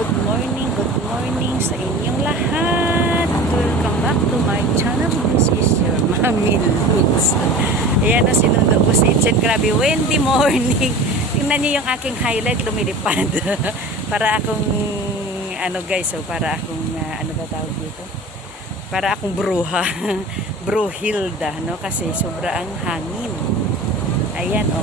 good morning sa inyong lahat. Welcome back to my channel. This is your Mami Luz. Ayan o, sinundo ko si Itchen. Grabe, windy morning. Tingnan niyo yung aking highlight, lumilipad. Para akong, ano guys, so para akong, ano ba tawag dito? Para akong bruha. Bruhilda, no? Kasi sobra ang hangin. Ayan o.